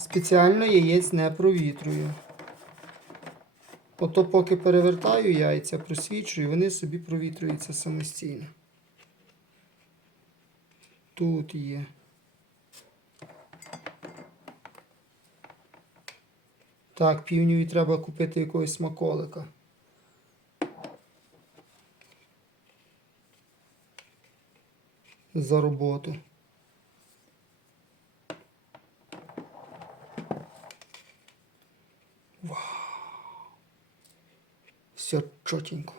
Спеціально яєць не провітрюю. Ото поки перевертаю яйця, просвічую, вони собі провітрюються самостійно. Тут є. Так, півню треба купити якогось смаколика. За роботу. Все чотенько.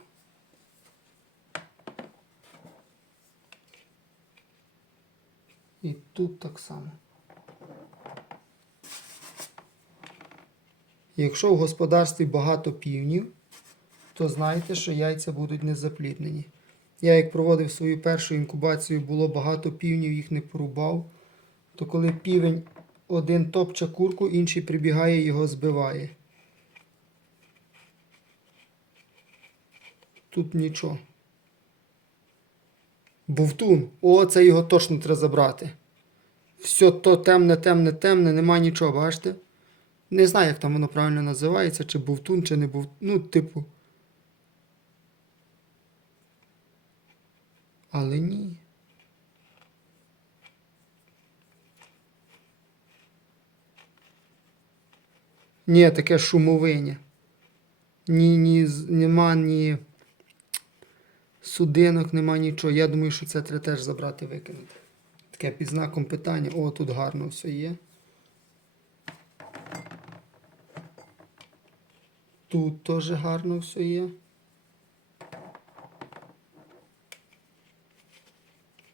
І тут так само. Якщо в господарстві багато півнів, то знайте, що яйця будуть незапліднені. Я як проводив свою першу інкубацію, було багато півнів, їх не порубав. То коли півень один топче курку, інший прибігає його збиває. Тут нічого. Бовтун. О, це його точно треба забрати. Все то темне, темне, темне, нема нічого, бачите? Не знаю, як там воно правильно називається, чи бовтун, чи не бовтун. Ну, типу. Але ні. Ні, таке шумовиня. Ні, ні, нема ні судинок, нема нічого. Я думаю, що це треба теж забрати викинути. Таке під знаком питання. О, тут гарно все є. Тут теж гарно все є.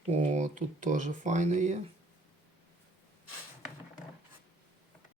О, тут теж файно є.